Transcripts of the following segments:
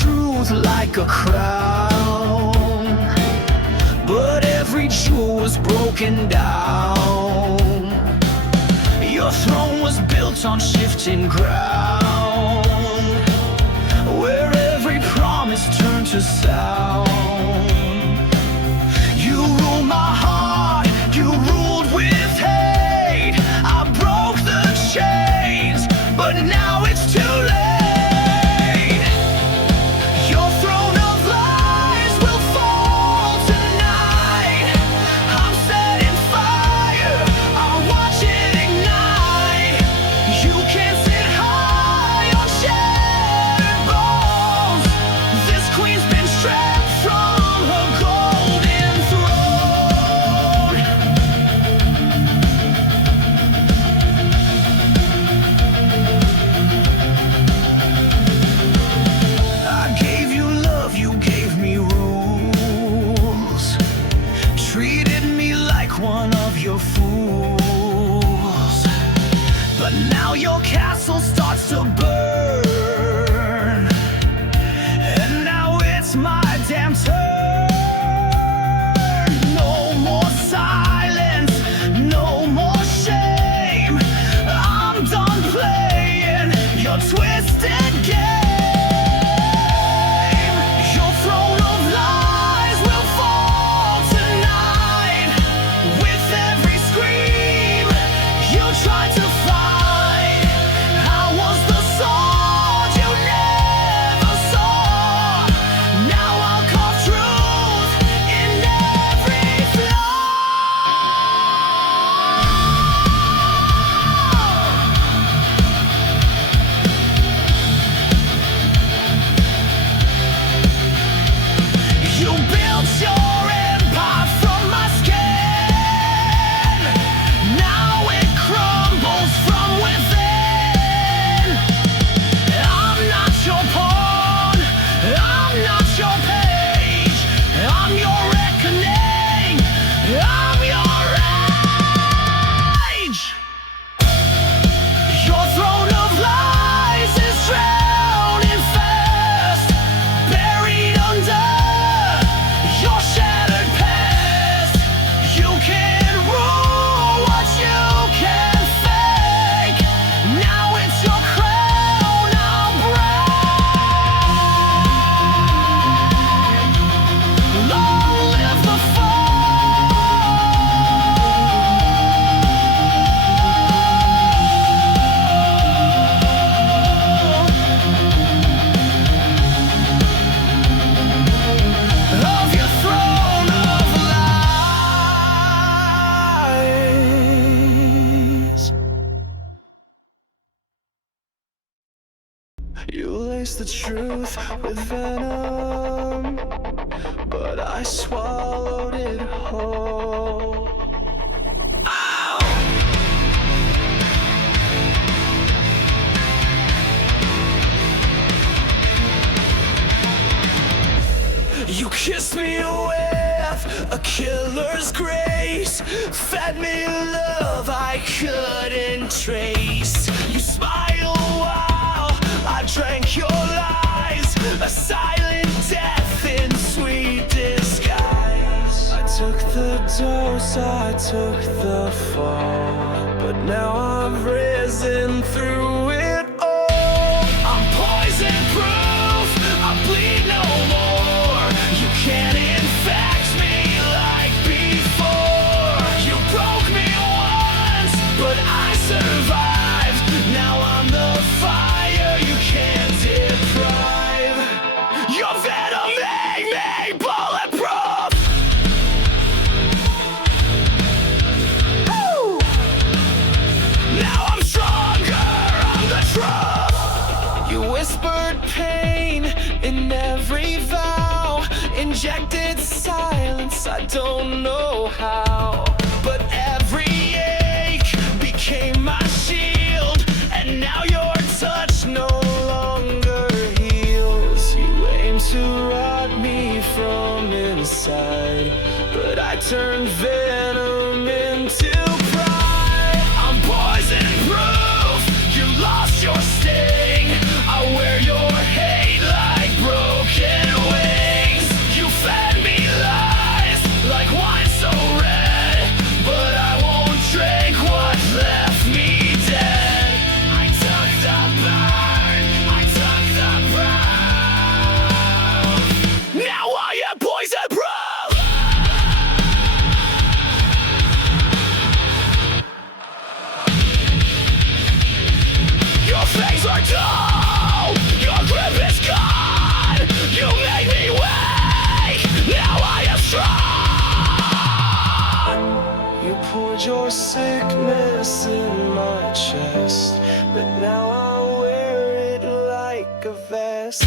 Truth like a crown, but every jewel was broken down. Your throne was built on shifting ground, where every promise turned to sound. You ruled my heart, you ruled with hate. I broke the chains, but now it's too late. One of your fools, but now your castle starts to burn, and now it's my damn turn. No more silence, no more shame. I'm done playing your twisted game. You laced the truth with venom, but I swallowed it whole. Ow! You kissed me with a killer's grace, fed me love I couldn't trace. You smiled while I drank your lies, a silent death in sweet disguise. I took the dose, I took the fall, but now I've risen through it all. I'm poison proof, I bleed no more. You can't infect me like before. You broke me once, but I survived. Now I'm the fire you can't deprive. Your venom made me bulletproof. Woo! Now I'm stronger, I'm the truth. You whispered pain in every vow, injected silence, I don't know how, but every ache became my shield. hide your sickness in my chest, but now I wear it like a vest.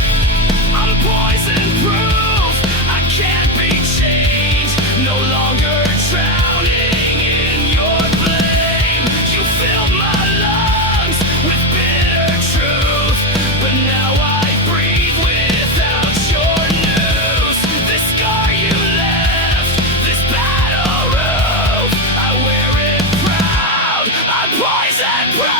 I'm poison proof, I can't be changed, no longer drowning in your blame. You filled my lungs with bitter truth, but now I breathe without your news. This scar you left, this battle roof, I wear it proud, I'm poison proof.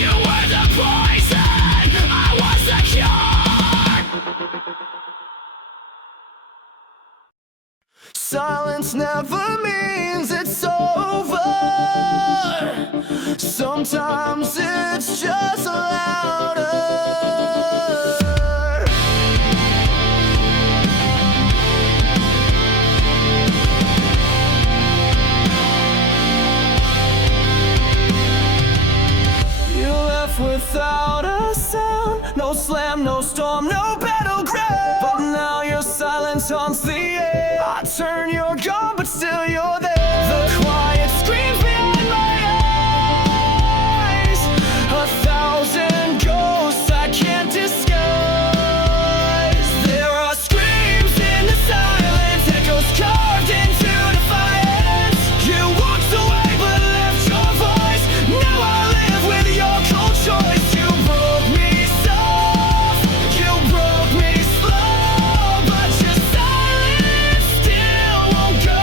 You were the poison, I was the cure. Silence never means it's over. Sometimes it's just louder. You left without a sound, no slam, no storm, no battleground. But now your silence haunts the air. I turn your gun, but still you're there. The quiet screams behind my eyes, 1,000 ghosts I can't disguise. There are screams in the silence, echoes carved into defiance. You walked away but left your voice. Now I live with your cold choice. You broke me soft, you broke me slow, but your silence still won't go.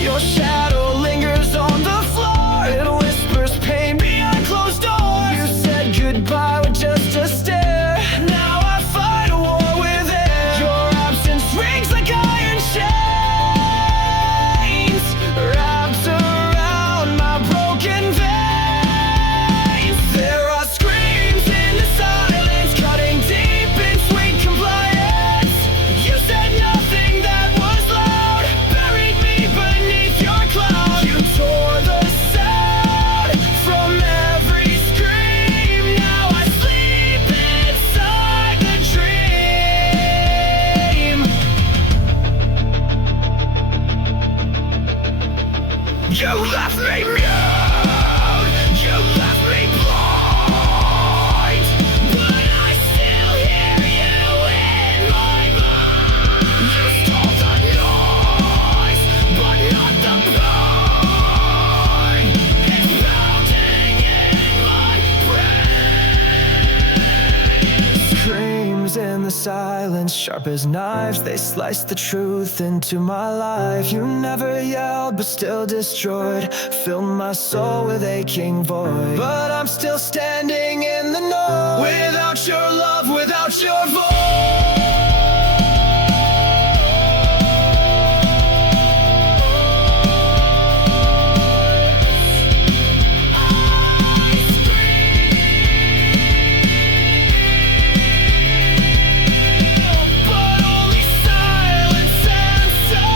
Your shadow lingers on the floor, it whispers pain behind closed doors. You said goodbye with just a stare, now I fight a war with air. Your absence rings like iron chains, wrapped around my broken veins. There are screams in the silence, cutting deep in sweet compliance. You said nothing that was loud, buried me beneath your cloud. You tore the sound from every scream. Now I sleep inside the dream. You left me mute, you left me blind, but I still hear you in my mind. You stole the noise, but not the pain. It's pounding in my brain. Screams in the silence, sharp as knives, they slice the truth into my life. You never yelled, but still destroyed, filled my soul with aching void. But I'm still standing in the know, without your love, without your voice. But only silence answers.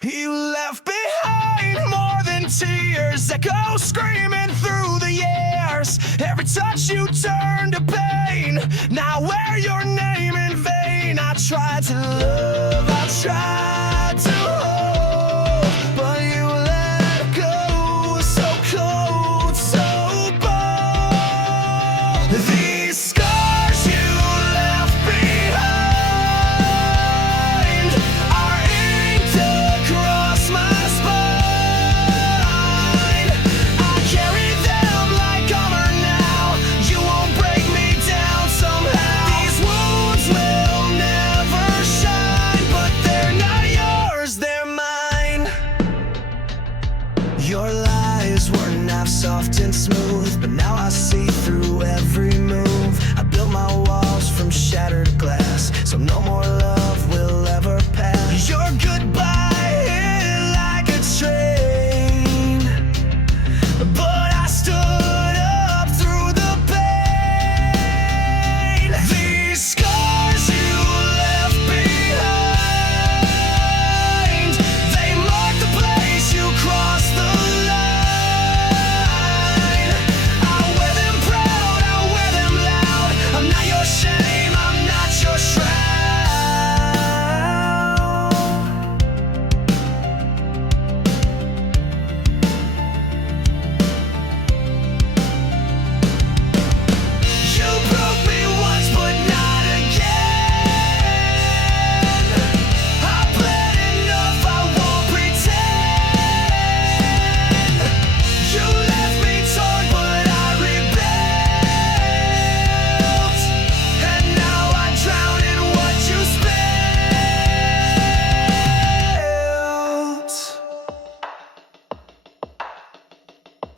You left behind more than tears, echo screaming through the years. Every touch you turned to pain, now wear your name in vain. I tried to love, I tried to hold, but you let go, so cold, so bold. These scars you left behind are inked across my spine. I carry them like armor now, you won't break me down somehow. These wounds will never shine, but they're not yours, they're mine. Your lies were not soft and smooth, but now I see through every move. I built my walls from shattered glass, so no more love will ever pass. Your goodbye hit like a train, but I stood up through the pain. These scars you left behind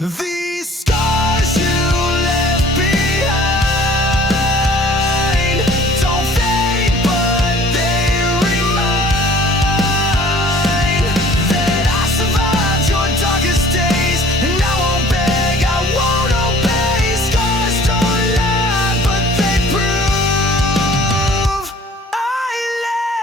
These scars you left behind don't fade, but they remind that I survived your darkest days, and I won't beg, I won't obey. Scars don't lie, but they prove I live.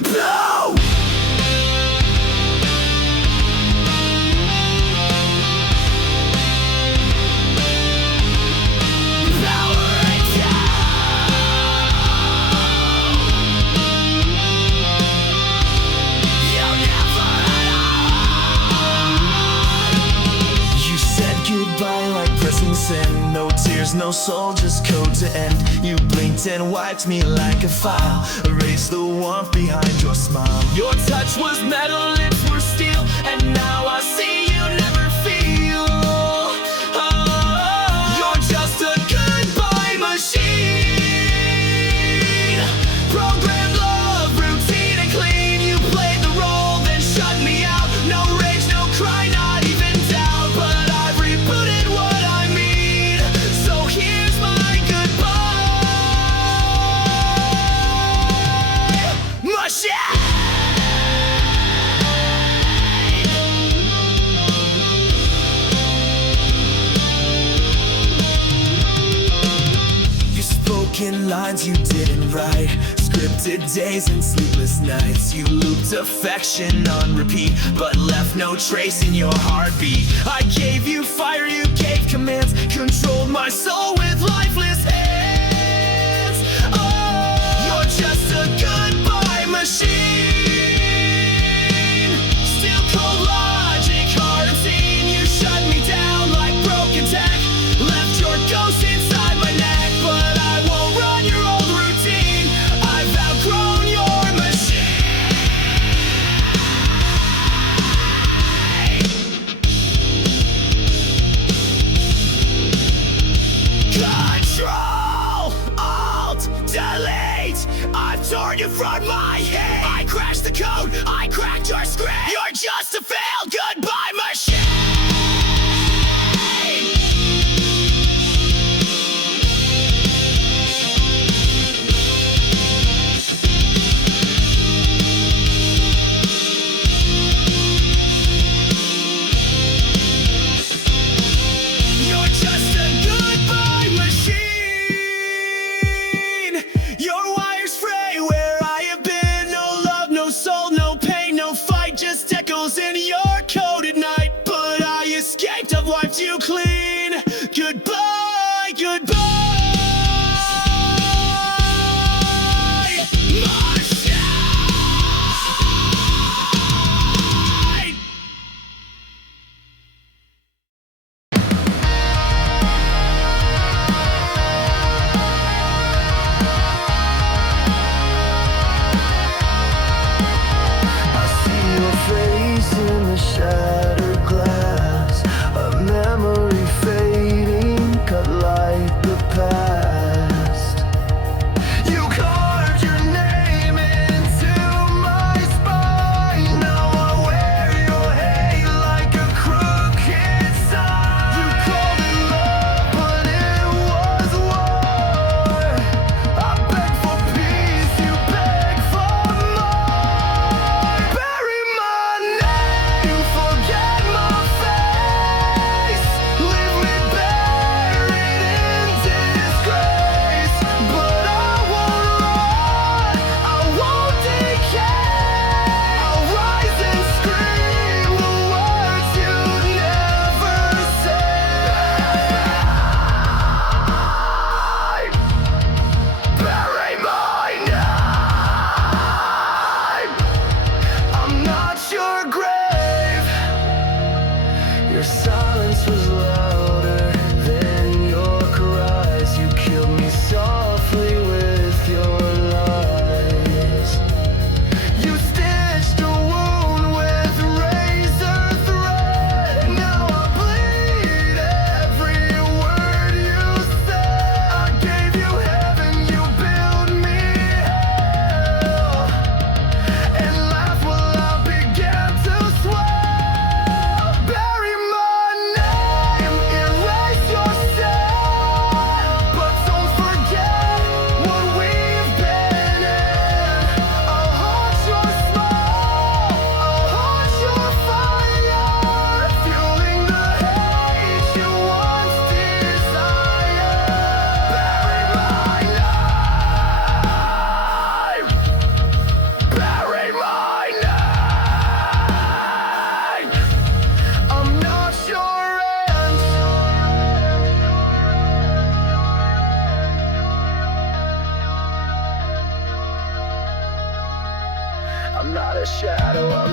No! You said goodbye like pressing send. No tears, no soul, just code to end. You blinked and wiped me like a file. Erased the warmth behind your smile. Your touch was metal, lips were steel, and now I see you never feel. Oh, you're just a goodbye machine. Programmed love, routine and clean. You played the role, then shut me out. No rage, no cry, not even doubt. But I've rebooted what I mean. So here's my goodbye machine. You spoke in lines you didn't write, scripted days and sleepless nights. You looped affection on repeat, but left no trace in your heartbeat. I gave you fire, you gave commands, controlled my soul with lifeless hands. Oh, you're just a goodbye machine. Still cold logic, hard obscene. You shut me down like broken tech. Left your ghost inside my neck, but I won't run your old routine. I've outgrown your machine. Control, Alt, Delete. I've torn you from my head. I crashed the code, I cracked your script. You're just a failed goodbye machine. You're just a goodbye machine. Your wires fray where I have been. No love, no soul, no pain, no fight. Just echoes in your code at night. But I escaped, I've wiped you clean. Goodbye, goodbye machine. I see your face in the shattered glass, a memory fading,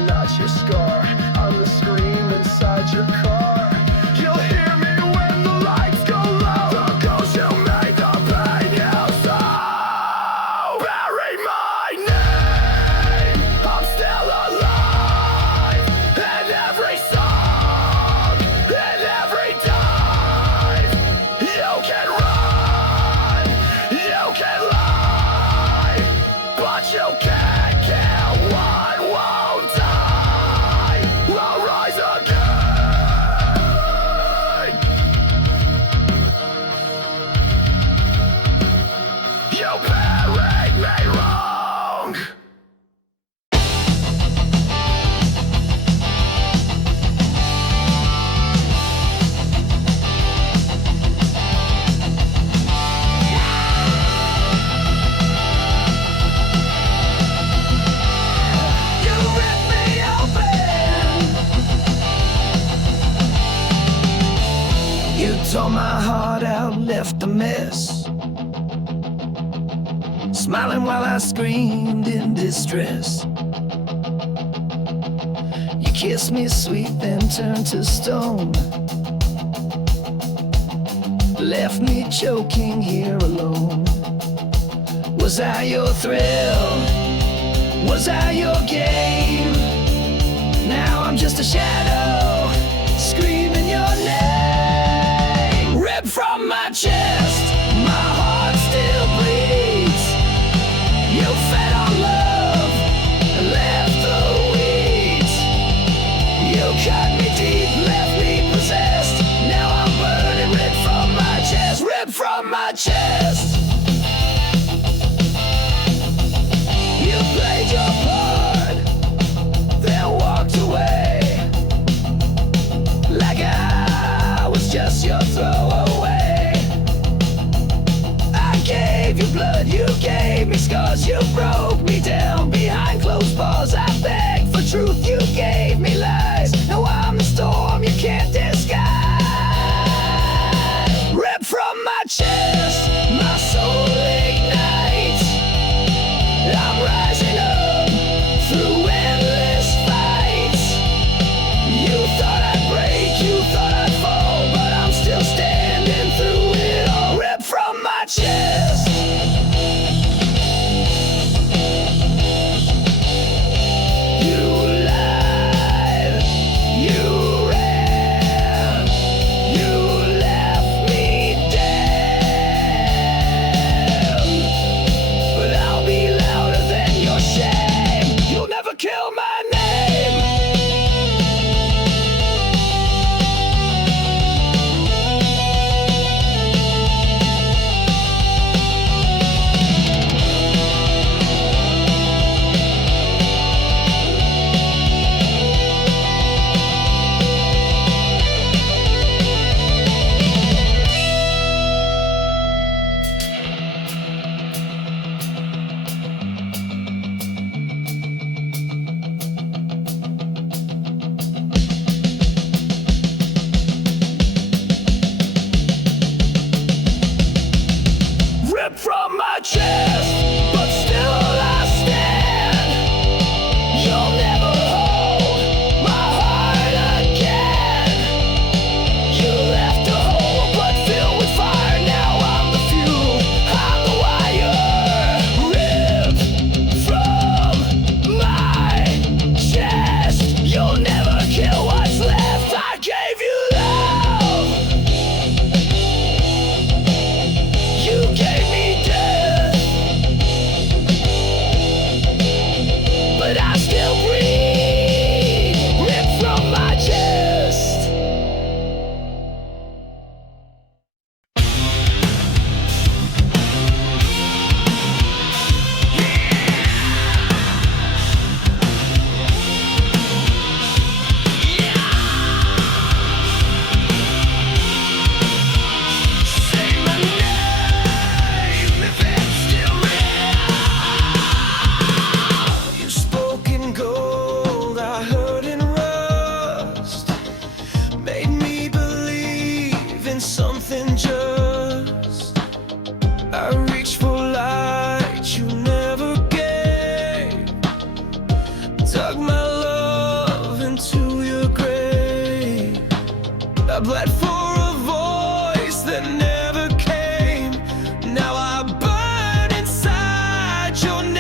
not your scar. I'm the scream inside your car. You'll hear me when the lights go low. The ghost you made, the pain you sow. Bury my name, I'm still alive. In every song, in every dive. You can run, you can lie, but you can't kill what won't die. I'll rise again. You buried me wrong. You ripped me open. You tore my heart out, left a mess. Smiling while I screamed in distress. You kissed me sweet, then turned to stone. Left me choking here alone. Was I your thrill? Was I your game? Now I'm just a shadow, screaming your name. Ripped from my chest, my heart still bleeds. You fed on love and left the weeds. You cut me deep, left me possessed. Now I'm burning, ripped from my chest, ripped from my chest. You played your part, then walked away, like I was just your throwaway. I gave you blood, you gave me scars, you broke me down behind closed bars. I begged for truth, you gave me lies. Now I'm the storm you can't disguise. Ripped from my chest, my soul ignites. I'm rising up through endless fights. You thought I'd break, you thought I'd fall, but I'm still standing through it all. Ripped from my chest. You lied, you ran, you left me dead. But I'll be louder than your shame. You'll never kill my name. Ripped from my chest, but still I stand. You'll never hold my heart again. You left a hole, but filled with fire. Now I'm the fuel, I'm the wire. Ripped from my chest. You'll never kill what's left. I gave you love. You gave me death, but I still breathe. Ripped from my chest. Say my name if it's still real. You spoke in gold, I heard in rust. Made me believe in something just. I reached for light you never gave. Dug my love that never came. Now I burn inside your name.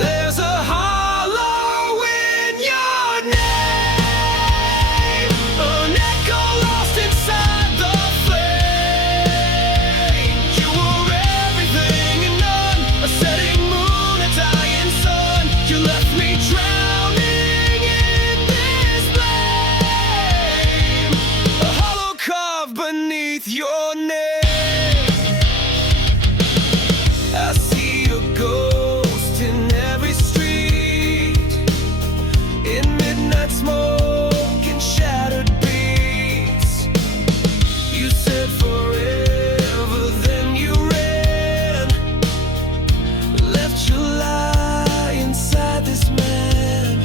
There's a hollow in your name, an echo lost inside the flame. You were everything and none, a setting moon, a dying sun. You left me drowning in this flame, a hollow carved beneath your name. I see a ghost in every street, in midnight smoke and shattered beats. You said forever, then you ran, left your lie inside this man.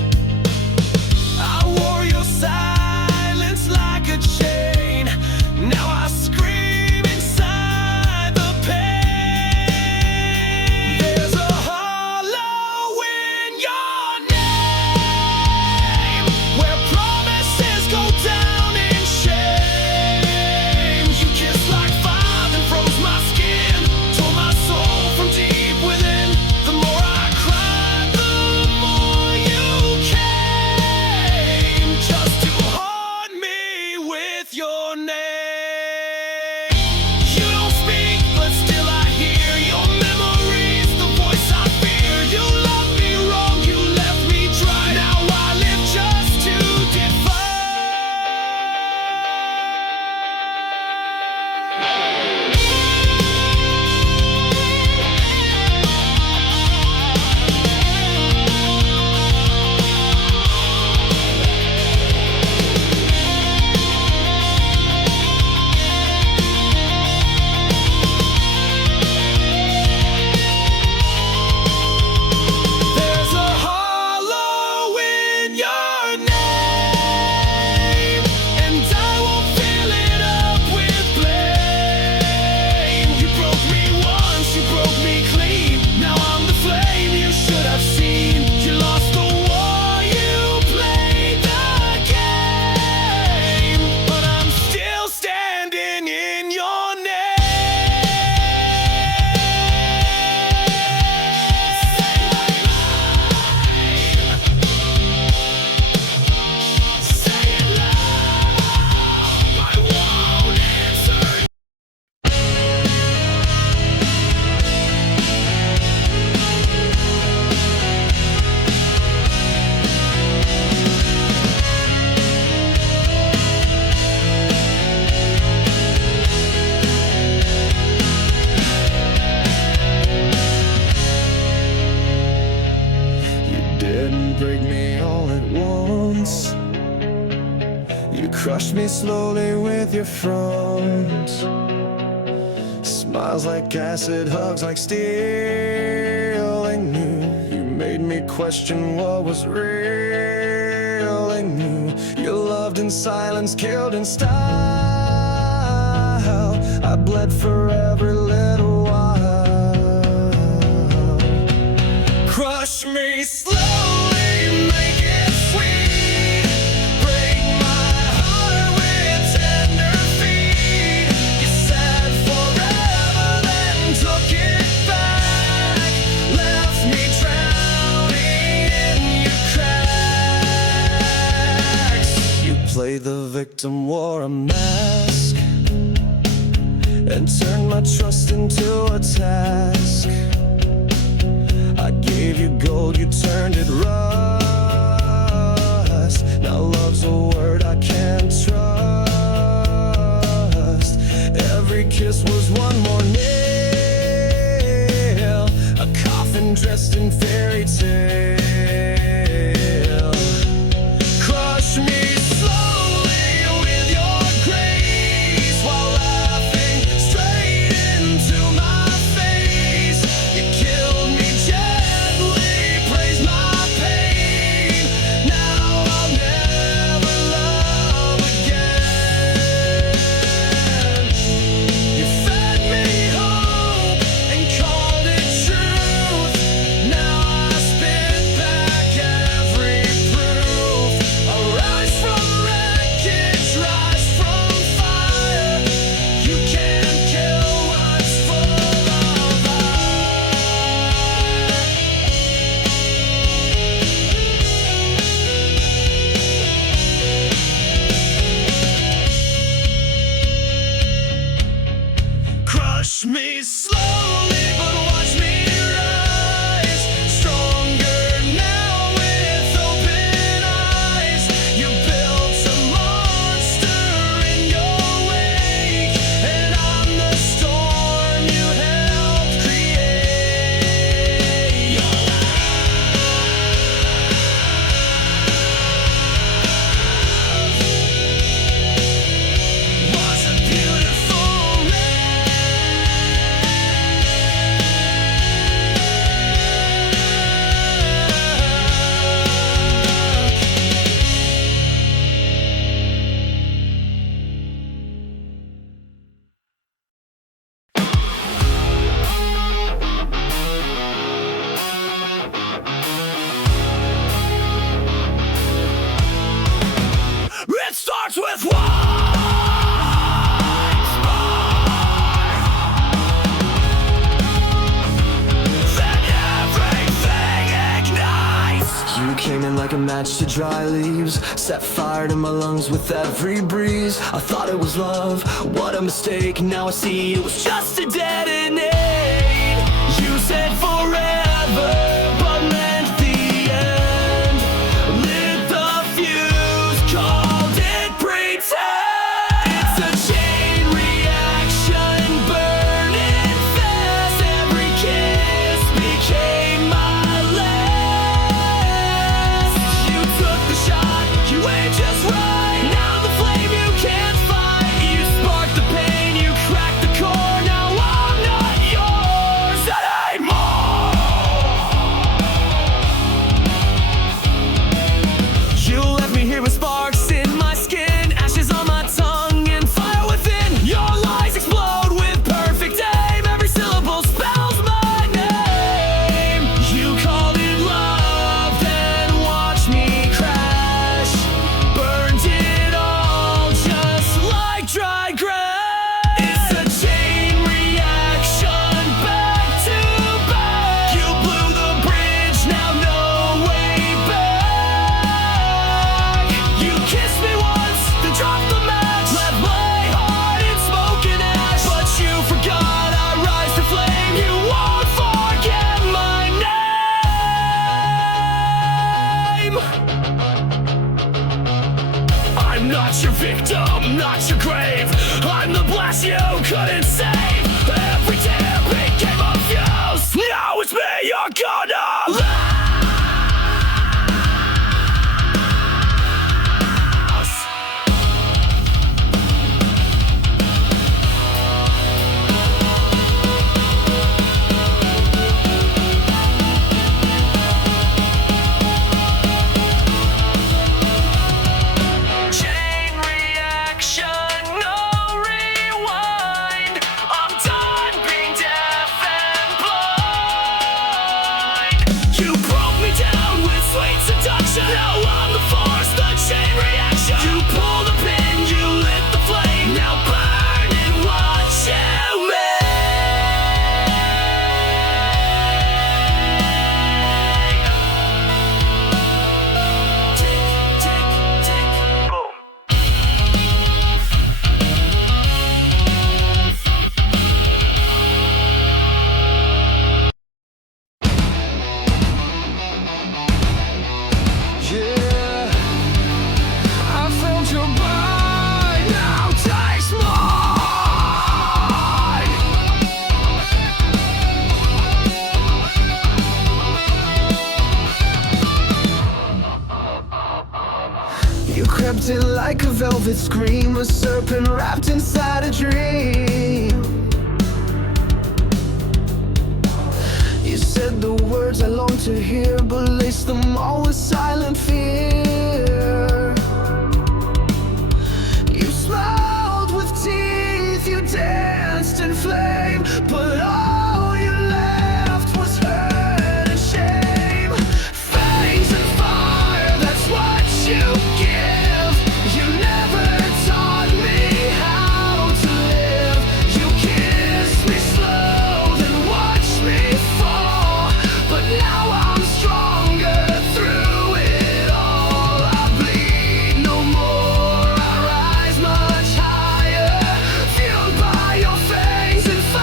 I wore your silence like a chain. Now I scream inside the pain. There's a hollow in your name, where promises go down in shame. You kissed like fire and froze my skin, tore my soul from deep within. The more I cried, the more you came, just to haunt me with your name. You don't speak, but still I hear your memories, the voice I fear. You loved me wrong, you left me dry. Now I live just to defy. There's a hollow in your name, and I won't fill it up with blame. You broke me once, you broke me clean. Now I'm the flame you should have seen. You lost the war, you played the game, but I'm still standing in your name. Say it loud, I won't answer. You didn't break me all at once. You crushed me slowly with your front. Smiles like acid, hugs like steel. I knew you made me question what was real. I knew you loved in silence, killed in style. I bled for every little while. Crush me slowly, make it sweet. Break my heart with tender feet. You said forever, then took it back. Left me drowning in your cracks. You played the victim, wore a mask, and turned my trust into a task. I gave you gold, you turned it rust. Now love's a word I can't trust. Every kiss was one more nail, a coffin dressed in fairy tale. Crush me slowly with your grace, while laughing straight into my face. You killed me gently, praised my pain. Now I'll never love me slowly, but watch me rise. Stronger now with open eyes. You built a monster in your wake, and I'm the storm you helped create. Your love was a beautiful It starts with one spark, then everything ignites. You came in like a match to dry leaves, set fire to my lungs with every breeze. I thought it was love, what a mistake. Now I see it was just a detonate. You said forever, but meant the end. Lit the fuse, called it pretend. It's a chain reaction, burning fast. Every kiss became my last. You took the shot, you aimed just right. Now the flame you can't fight. You sparked the pain, you cracked the core. Now I'm not yours anymore. You left me here with sparks in my skin, ashes on my tongue, and fire within. Your lies explode with perfect aim. Every syllable spells my name. You called it love, then watched me crash. Burned it all just like dry grass. It's a chain reaction, back to back. You blew the bridge, now no way back. You kissed me once, then dropped the match. Left my heart in smoke and ash. But you forgot I rise to flame. You won't forget my name. I'm not your victim, not your grave. I'm the blast you couldn't save. Every tear became a fuse. Now it's me you're gonna lose. Chain reaction, no rewind. I'm done being deaf and blind. You broke me down with sweet seduction. Now I'm the force, the chain reaction. You pull the pin, you lit the flame. Now burn and watch you make. Tick, tick, tick, boom. Yeah, I felt your bite, now taste mine. You crept in like a velvet scream, a serpent wrapped inside a dream. You said the words I long to hear, but laced them all with silent fear. You smiled with teeth, you danced in flame, but all you left was hurt and shame. Fangs and fire, that's what you give. You never taught me how to live. You kissed me slow, then watched me fall. But now I'm stronger through it all. I bleed no more, I rise much higher, fueled by your fangs and fire.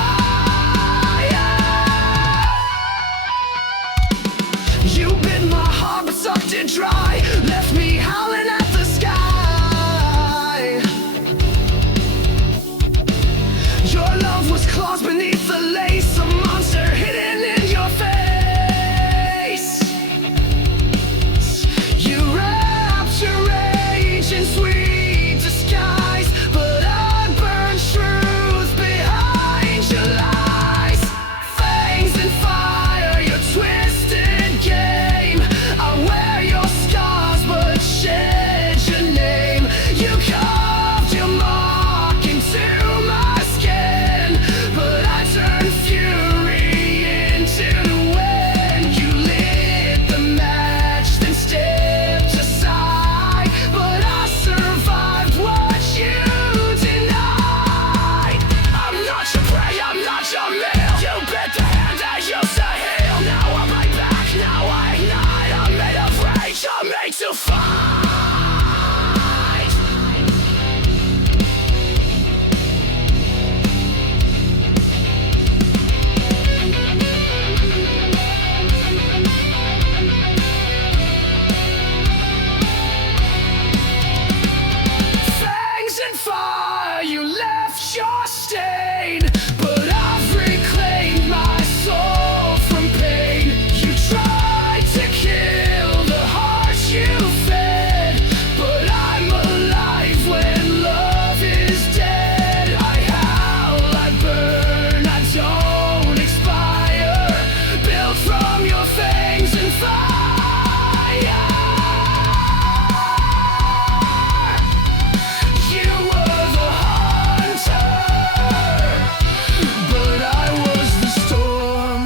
claws beneath the lace, a monster hidden in your face. You wrapped your rage in sweet disguise, but I burned truth behind your lies. Fangs and fire, your twisted game. I wear your scars, but shed your name. You carved your mark into my skin, but I turned fury into the wind. You lit the match, then stepped aside, but I survived what you denied. I'm not your prey, I'm not your meal. You bit the hand I used to heal. Now I'm right back, now I ignite. I'm made of rage, I'm made to fight. Fangs and fire, you left your stain, but I've reclaimed my soul from pain. You tried to kill the heart you fed, but I'm alive when love is dead. I howl, I burn, I don't expire, built from your fangs and fire. You were the hunter, but I was the storm.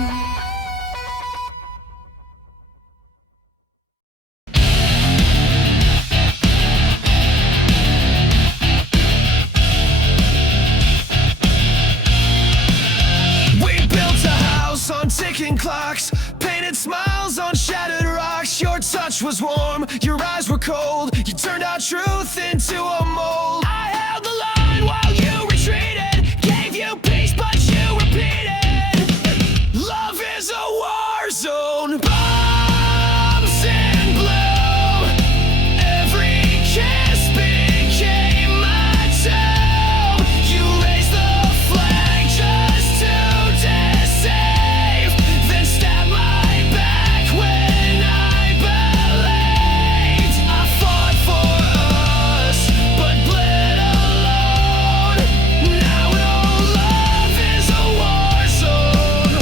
We built a house on ticking clocks, painted smiles on shattered rocks. Your touch was warm, your eyes were cold. You turned our truth into a mold. I held the line while you retreated, gave you peace but you repeated. Love is a war zone, bombs in blue. Every kiss became my tomb. You raised the flag just to deceive, then stabbed my back when I believed. I fought for us, but bled alone. Now no love is a war zone.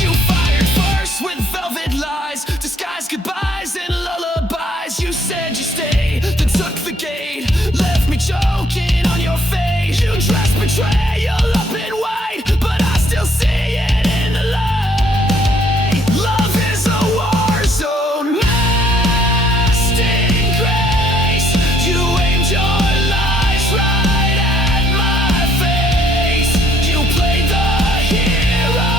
You fired first with velvet lies, disguised goodbyes and lullabies. You said you stay, then took the gate, left me choking on your face. You dressed betrayal up in white, but I still see it in the light. Love is a war zone, masked in grace. You aimed your lies right at my face. You played the hero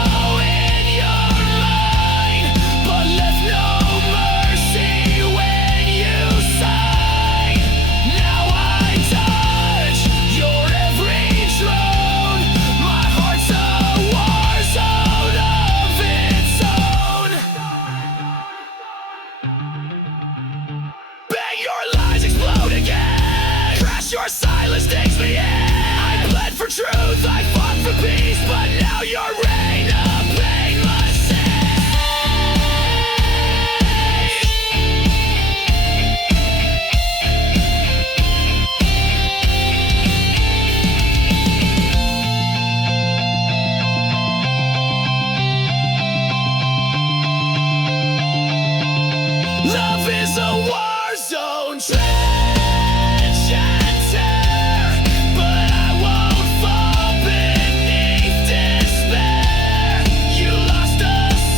in your mind, but left no mercy when you sighed. Now I touch your every drone. My heart's a war zone of its own. Bang, your lies explode again. Crash, your silence takes me in. I bled for truth, I fought for peace, but now your reign of pain must cease. Love is a war zone, trench and tear, but I won't fall beneath despair. You lost a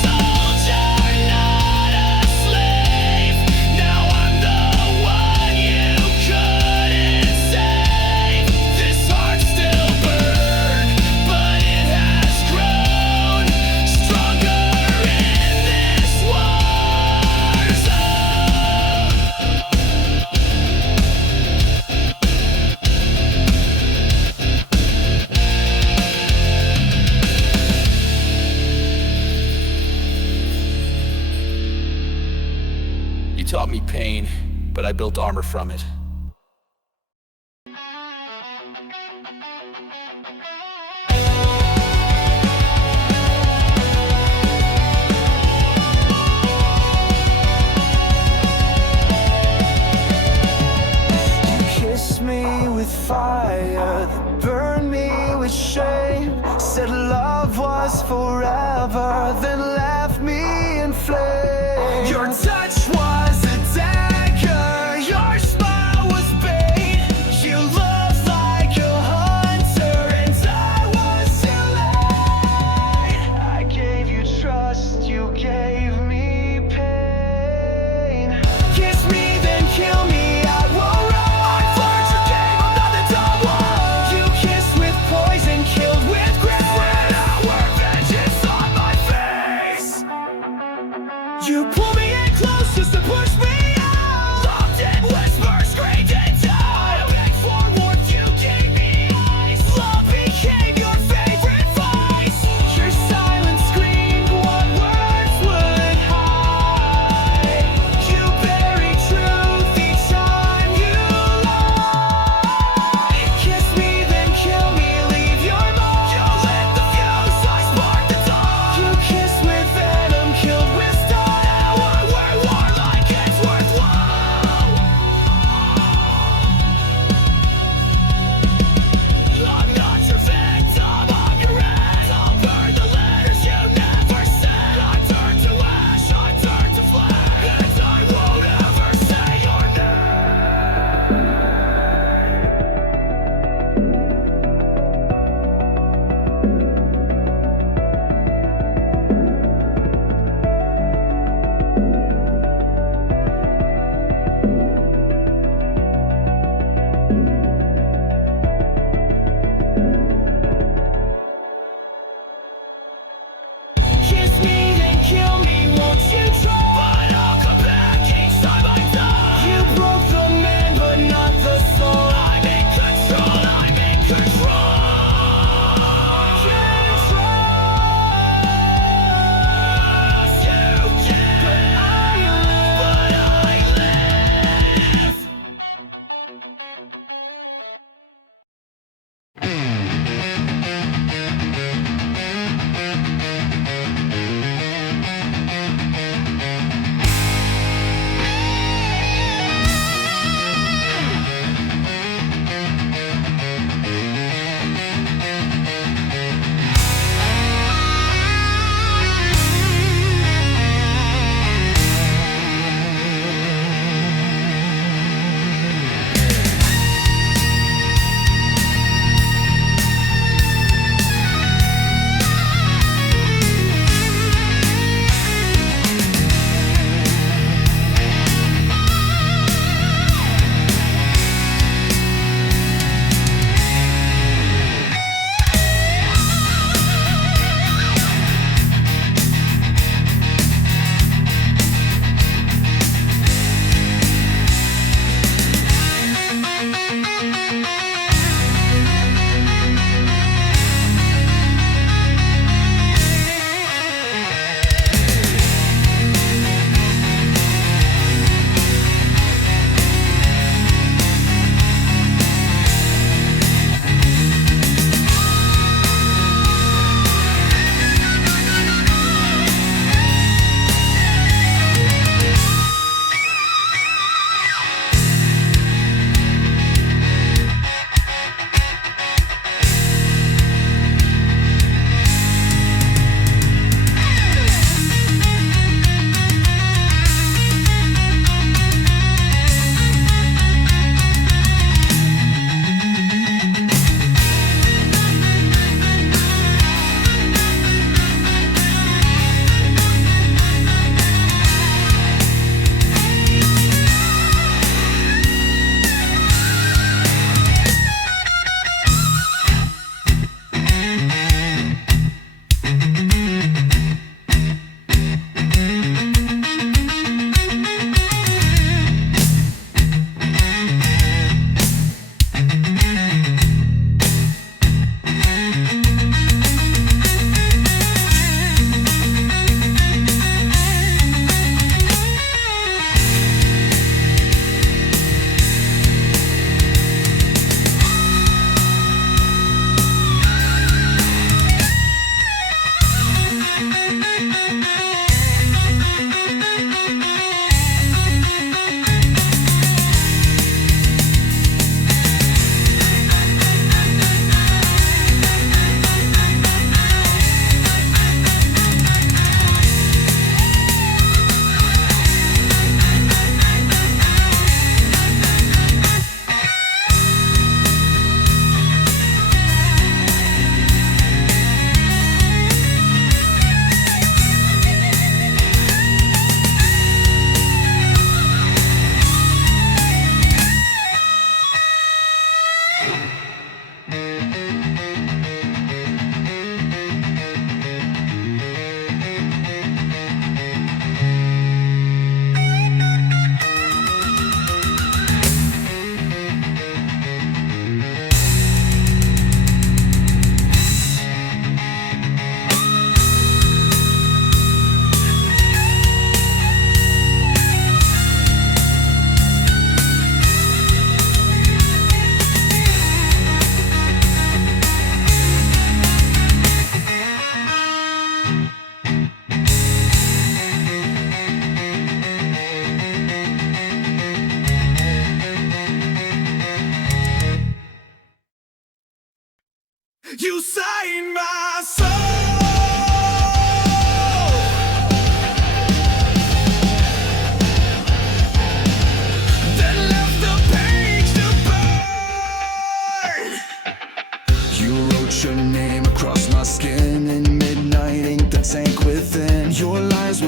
soldier, not a slave. Now I'm the one you couldn't save. This heart still burns, but it has grown stronger in this war zone. taught me pain, but I built armor from it. Me with fire that burned me with shame. Said love was forever, then left me in flames. Your touch was a dagger, your smile was bait. You looked like a hunter and I was too late. I gave you trust, you gave me pain. Kiss me then kill me, I won't run. You pull me in close just to push me out. Locked in whispers, screamed and died. I begged for warmth, you gave me ice. Love became your favorite vice. Your silence screamed what words would hide. You buried truth each time you lie. Kiss me then kill me, leave your mark. You lit the fuse, I sparked the dark. You kissed with venom, killed with stars. We're warlike, it's worth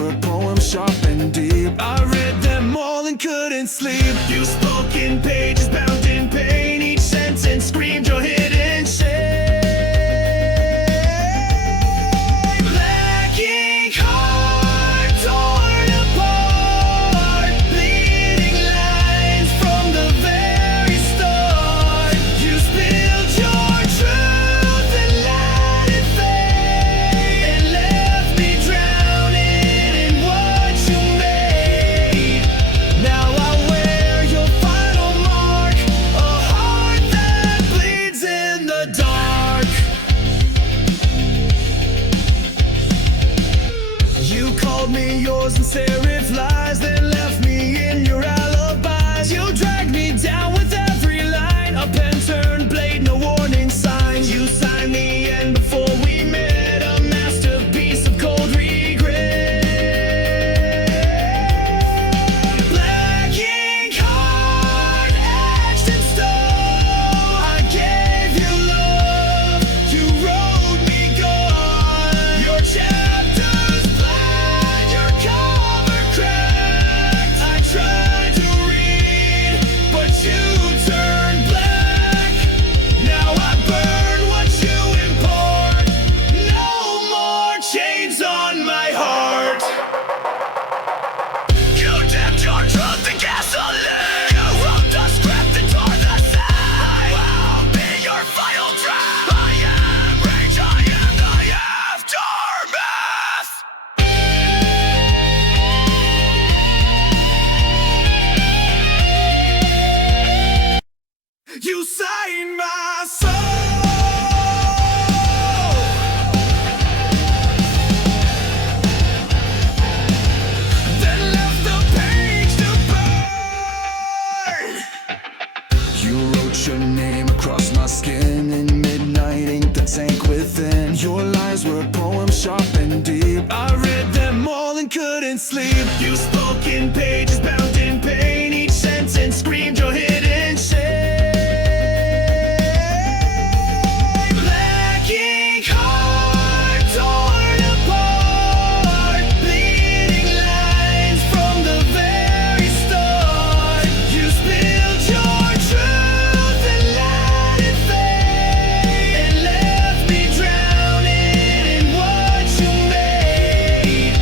were poems sharp and deep. I read them all and couldn't sleep. You spoke in pages bound in pain. Each sentence screamed your hidden shame. Black ink heart torn apart, bleeding lines from the very start. You spilled your truth and let it fade, and left me drowning in what you made. Now I wear your final mark, a heart that bleeds in the dark. You called me yours in serif lies, then left me in your alibis. You dragged me down with every line, a pen turned blade, no warning signs. You signed me, and before we met, a masterpiece of cold regret. Black ink heart etched in stone. I gave you love, you wrote me gone. Your chapters blank, your cover cracked. I tried to read, but you turned black. Now I burn what you import. No more chains on my heart. You dipped your truth in gasoline. You wrote the script and tore the scene. I'll be your final draft. I am rage, I am the aftermath. You signed my soul, then left the page to burn. You wrote your name across my skin in midnight ink that sank within. Your lies were poems sharp and deep. I read them all and couldn't sleep. You spoke in pages bound in pain. Each sentence screamed your hidden shame. Black ink heart torn apart, bleeding lines from the very start. You spilled your truth and let it fade, and left me drowning in what you made.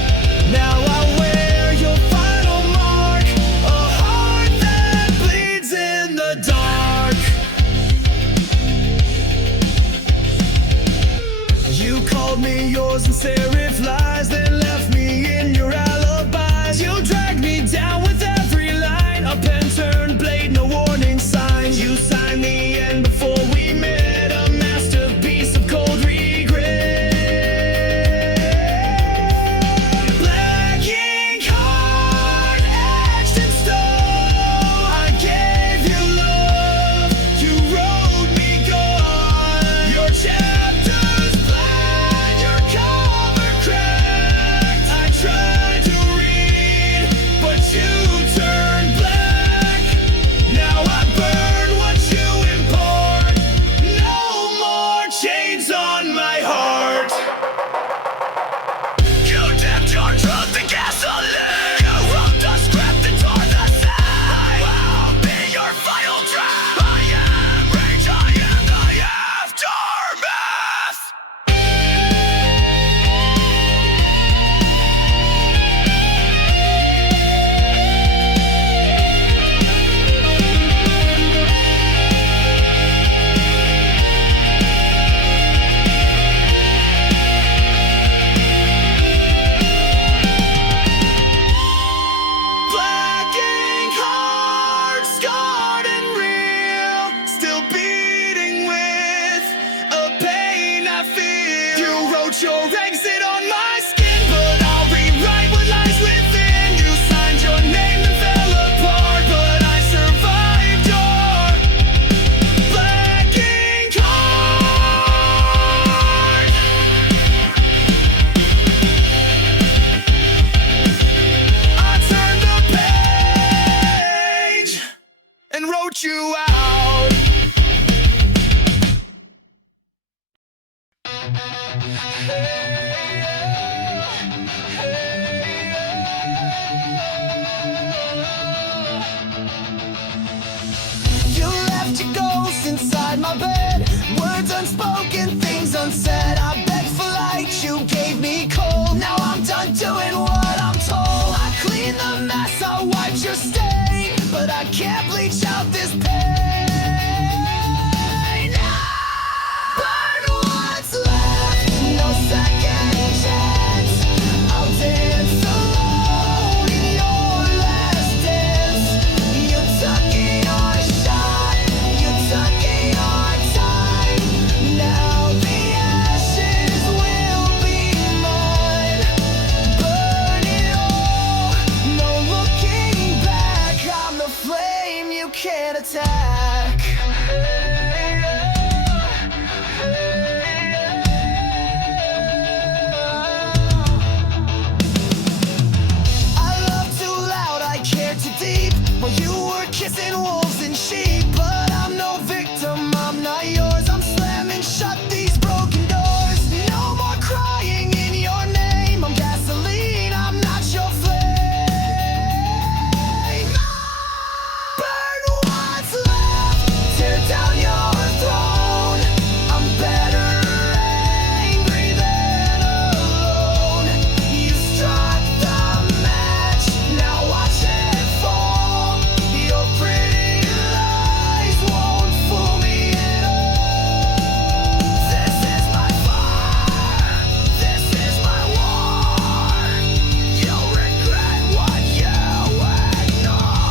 Now I wear your final mark, I wiped your stain, but I can't bleach out this pain. Burn what's left, no second chance. I'll dance alone in your last dance. You took your shot, you took your time. Now the ashes will be mine. Burn it all, no looking back. I'm the flame you can't attack. I love too loud, I care too deep. While you were kissing wolves and sheep. But I'm no victim, I'm not yours. I'm slamming shut these broken doors. No more crying in your name. I'm gasoline, I'm not your flame. Burn what's left, tear down your throne. I'm better angry than alone. You struck the match, now watch it fall. Your pretty lies won't fool me at all. This is my fire, this is my war. You'll regret what you ignored.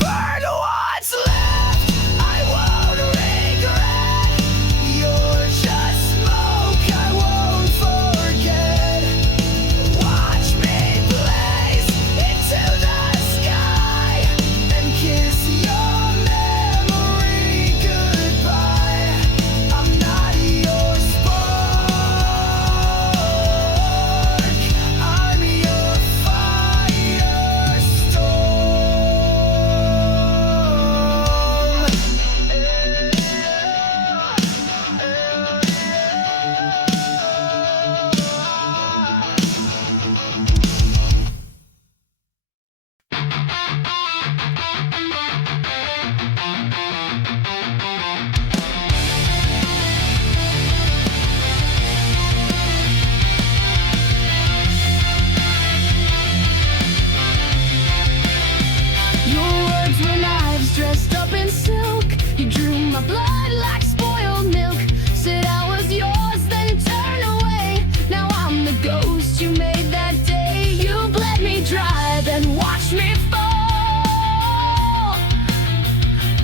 Burn what's left, I won't regret. You're just smoke, I won't forget. Watch me blaze into the sky and kiss your memory goodbye. I'm not your spark, I'm your Your words were knives dressed up in silk. You drew my blood like spoiled milk. Said I was yours, then turned away. Now I'm the ghost you made that day. You bled me dry, then watched me fall.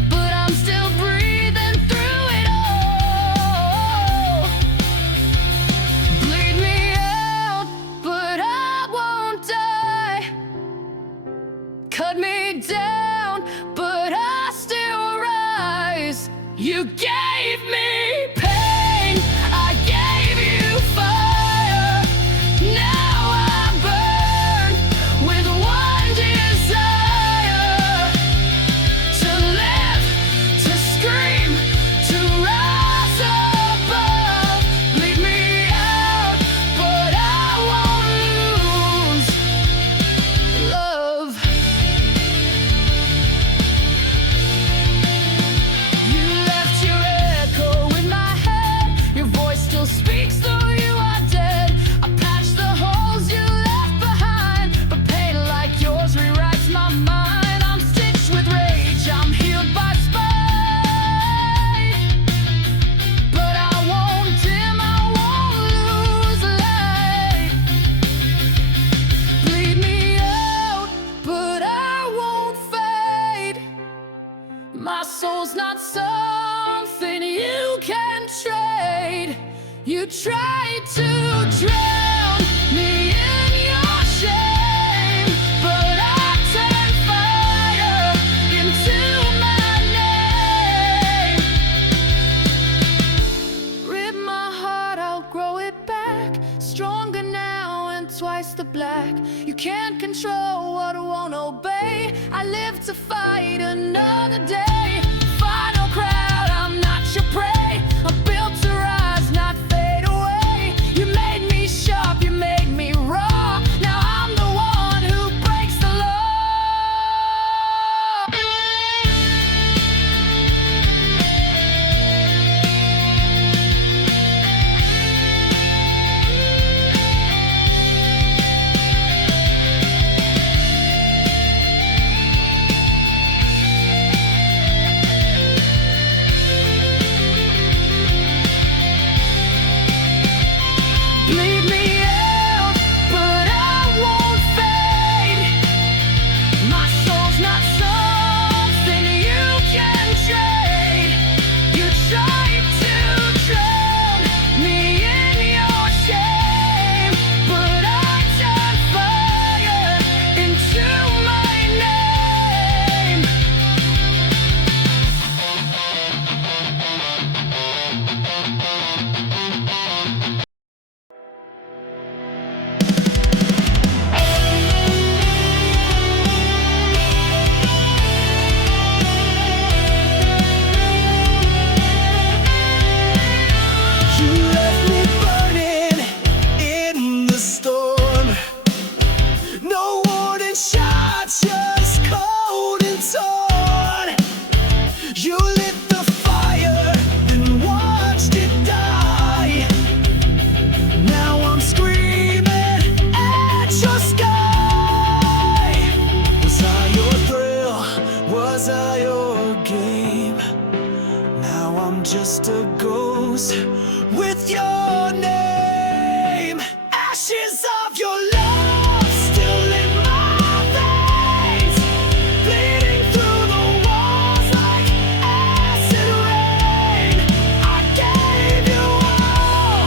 But I'm still breathing through it all. Bleed me out, but I won't die. Cut me down, but I still rise. You gave me pain, I gave you fire. Now I burn with one desire: to live, to scream, to rise above. Bleed me out, but I won't lose love. You left your echo in my head. Your voice still speaks, though you are dead. I patched the holes you left behind, but pain like yours rewrites my mind. I'm stitched with rage, I'm healed by spite. But I won't dim, I won't lose light. Bleed me out, but I won't fade. My soul's not something you can trade. You tried to drown me in your shame, but I turned fire into my name. Rip my heart, I'll grow it back. Stronger now and twice the black. You can't control what won't obey. I live to fight another day. Final crowd, I'm not your prey. I'm built to rise, not fade away. You made me sharp, you made me raw. Now I'm the one who breaks the law. You lit the fire, then watched it die. Now I'm screaming at your sky. Was I your thrill? Was I your game? Now I'm just a ghost with your name. Ashes of your love still in my veins, bleeding through the walls like acid rain. I gave you all,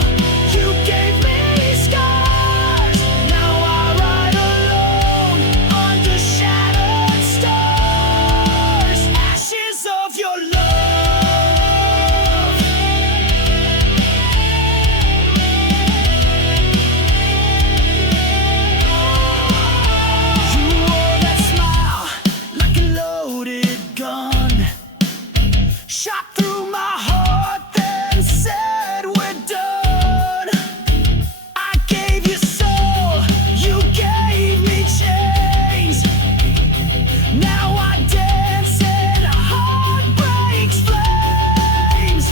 you gave me scars. Now I ride alone under shattered stars. Ashes of your love. You wore that smile like a loaded gun, shot through my heart, then said we're done. I gave you soul, you gave me chains. Now I dance in heartbreak's flames.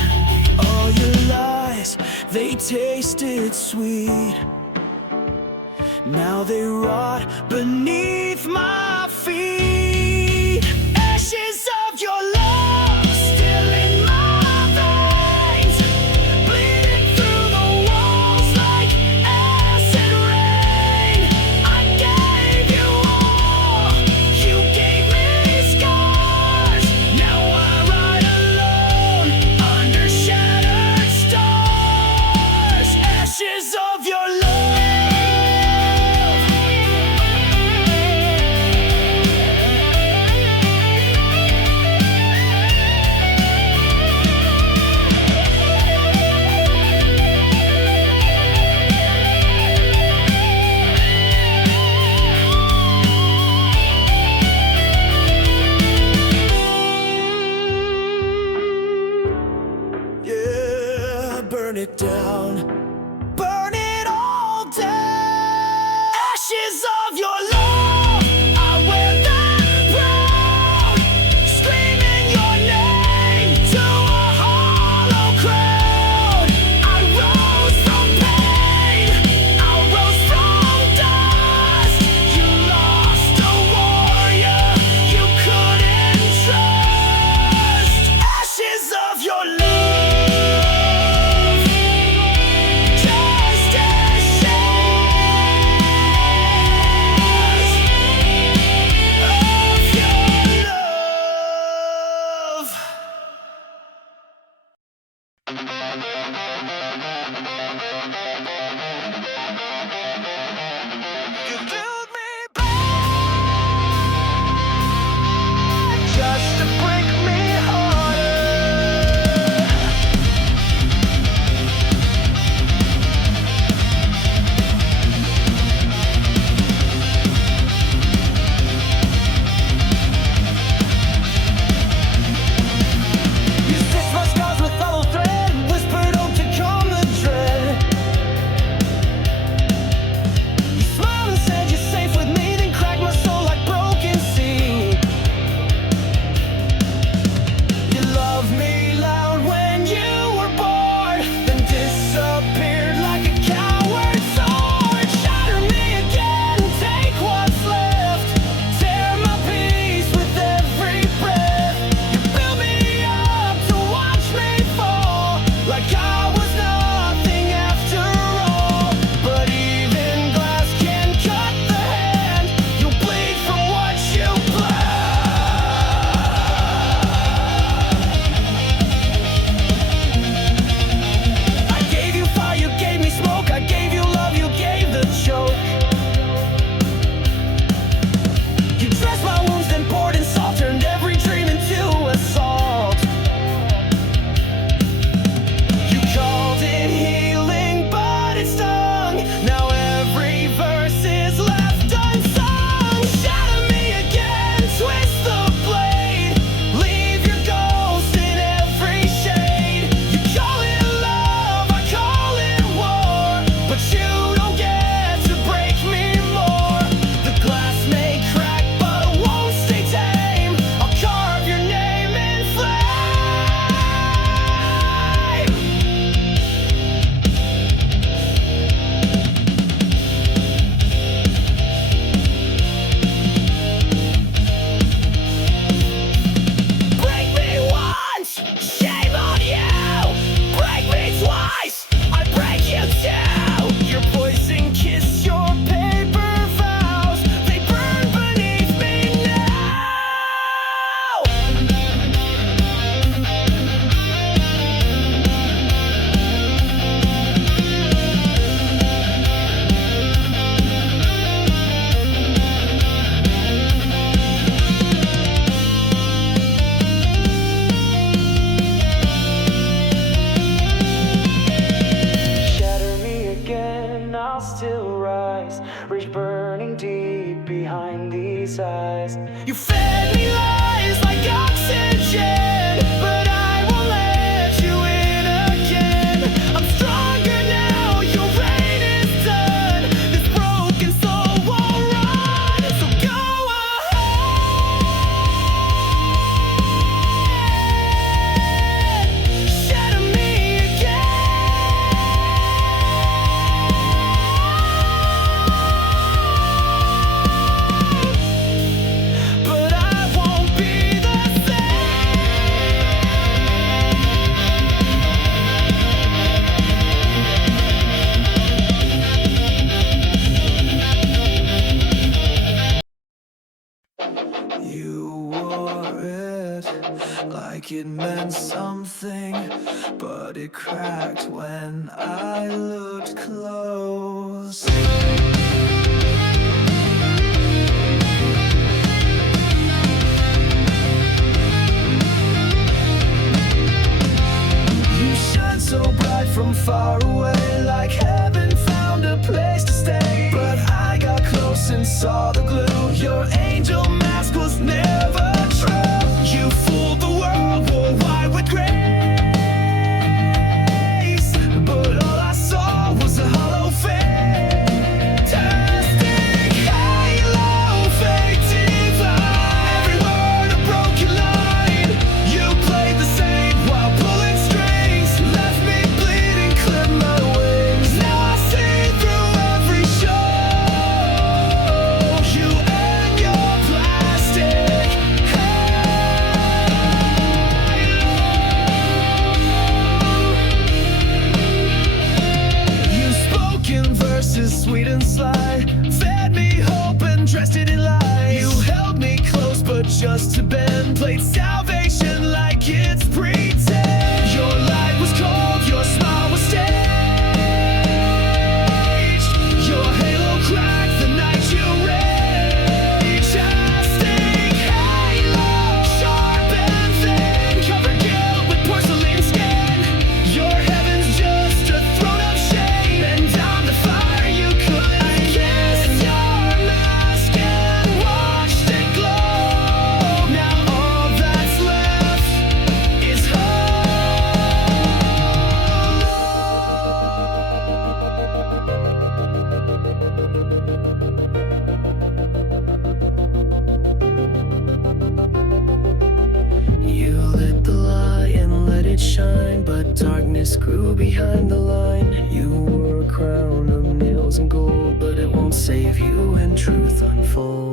All your lies, they tasted sweet. Now they rot beneath my feet. Ashes of your love still in my veins, bleeding through the walls like acid rain. I gave you all, you gave me scars. Now I ride alone under shattered stars. Ashes of your love. Yeah, burn it down, burn it all down. Ashes of your love, I wear them proud, screaming your name to a hollow crowd. I rose from pain, I rose from dust. You lost a warrior you couldn't trust. Ashes of your love. Just ashes. size. You fed me lies like oxygen, but I won't let you in again. I'm stronger now, your reign is done. This broken soul won't run, so go ahead, shatter me again. But I won't be the same. You wore it like it meant something, but it cracked when I looked close. You shine so bright from far away, like heaven found a place to stay. But I got close and saw the glue. Your angel mask was never true. You fooled the world, wore white with grace, but all I saw was a hollow fantastic halo, fake divine. Every word a broken line. You played the same while pulling strings, left me bleeding, clipped my wings. Now I see through every show. You and your plastic halo. You spoke in verses sweet and sly, fed me hope and dressed it in lies. You held me close but just to bend, played salvation like it's pretend. Your light was cold, your smile was staged. Your halo cracked the night you raged. Fantastic halo, sharp and thin, covered guilt with porcelain skin. Your heaven's just a throne of shame, and down the fire you couldn't kiss. Your mask and watched it glow. Now all that's left is You lit the light and let it shine, but darkness grew behind the line. You wore a crown of nails and gold, but it won't save you when truth unfolds.